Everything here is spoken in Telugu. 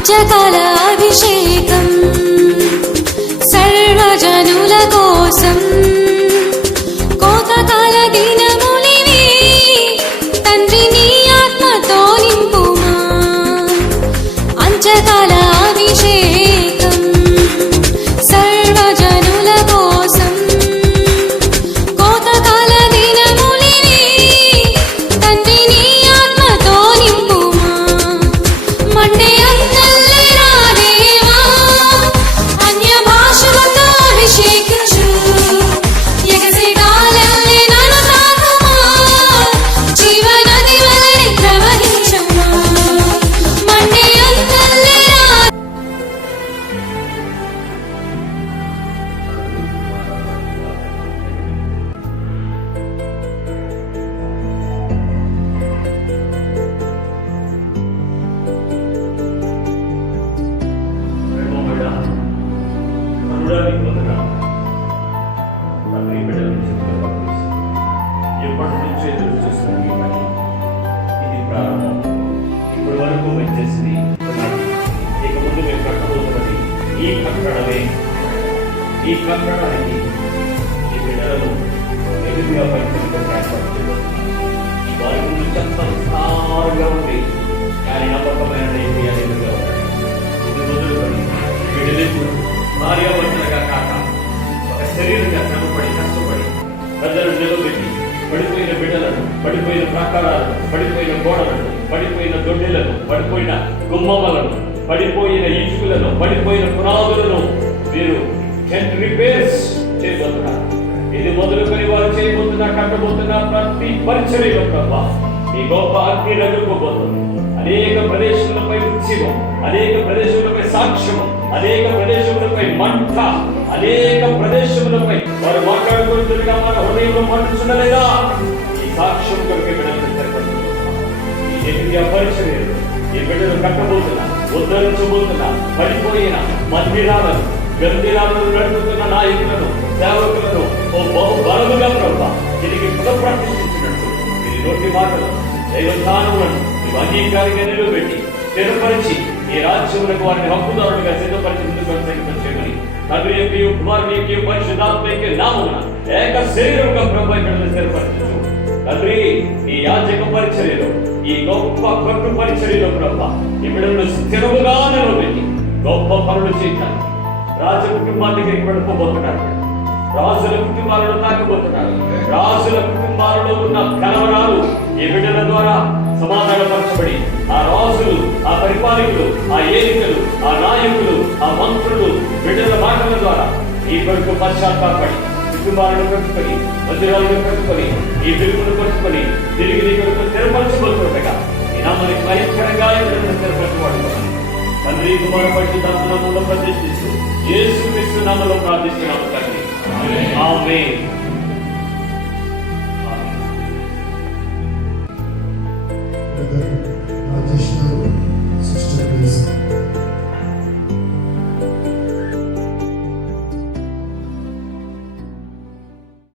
పంచకాల అభిషేకం సర్వజనుల కోసం కోతకాల దినములివి తండ్రి నీ ఆత్మతో నింపుమా అంచకాల అభిషేకం సర్వజనుల కోసం కోతకాల దినములివి తండ్రి నీ ఆత్మతో నింపుమా మండే ఎప్పటి నుంచో ఎదురు చూస్తుంది ఇది ప్రారంభం. ఇప్పటి వరకు వచ్చేసింది. ఇక ముందు మేము కట్టబోతున్నది ఈ కట్టడమే. ఈ కట్టడానికి ఈ బిడ్డలను ఎదురుగా పరిస్థితులు వారి ముందు చట్టం సారుగా ఉంది, కానీ నమ్మకమైన ఎదురుగా ఉన్నాయి. ఇది మొదలుకొని బిడ్డలకు భార్యాభర్తలుగా కాక ఒక శరీరంగా శ్రమపడి కష్టపడి ప్రజలు నిలబెట్టి పడిపోయిన బిడ్డలను, పడిపోయిన ప్రాకారాలను, పడిపోయిన గోడలను, పడిపోయిన దొడ్డెలను, పడిపోయిన గుమ్మలను, పడిపోయిన ఇటుకలను, పడిపోయిన పునాదులను మీరు రిపేర్స్ చేయబోతున్నారు. ఇది మొదలుకొని వారు చేయబోతున్నా కట్టబోతున్నా ప్రతి పరిచర్యలో ప్రభా ఈ గొప్ప అగ్ని రగులుకోబోతుంది. అనేక ప్రదేశములపై ఉత్సవం, అనేక ప్రదేశములపై సాక్ష్యము, అనేక ప్రదేశములపై మంట, అనేక ప్రదేశములపై వారు మాట్లాడుకుంటున్నా మన హృదయంలో మండుచుండలేదా? ఈ సాక్ష్యం కొరకు బిడ్డలు ఈ పరిచర్యలు ఈ బిడ్డలు కట్టబోతున్నా, ఉద్ధరించబోతున్నా పడిపోయిన మందిరాలను, గందిరాలను నడుపుతున్న నాయకులను, సేవకులను ఓ బహు బలముగా ప్రభా తిరిగి పునఃప్రతిష్ఠించినట్టు ఇది నోటి మాటలు దైవస్థానములను నీవు అంగీకారంగా నిలబెట్టి స్థిరపరిచి ఈ రాజ్యములకు వారిని హక్కుదారులుగా సిద్ధపరిచి ముందుకు కొనసాగించమని తండ్రి యొక్క కుమారుని యొక్క పరిశుద్ధాత్మ యొక్క నామమున ఏక శరీరముగా ప్రభు ఇక్కడ స్థిరపరచు. తండ్రి ఈ యాజక పరిచర్యలో ఈ గొప్ప కొట్టు పరిచర్యలో ప్రభు ఈ బిడ్డలను స్థిరముగా నిలబెట్టి గొప్ప పనులు చేయడానికి రాజ కుటుంబాల దగ్గరికి వెళ్ళిపోబోతున్నారు. రాజుల కుటుంబాలను తాకబోతున్నారు. రాజుల కుటుంబాలలో ఉన్న కలవరాలు ఈ బిడ్డల ద్వారా సమాధానపరచబడి ఆ రాజులు, ఆ పరిపాలకులు, ఆ ఏలికలు, ఆ నాయకులు, ఆ మంత్రులు బిడ్డల మాటల ద్వారా ఈ కొడుకు పశ్చాత్తాపడి కుటుంబాలను కట్టుకొని, మందిరాలను కట్టుకొని, ఈ పిలుపును పట్టుకొని తిరిగి నీ కొడుకు స్థిరపరచబోతుండగా ఈ నామానికి భయంకరంగా స్థిరపరచబడుతున్నాను. తండ్రి కుమార పరిశుద్ధాత్మ నామములో ప్రతిష్ఠిస్తూ యేసుక్రీస్తు నామములో ప్రార్థిస్తున్నాము తండ్రి. ఆమేన్.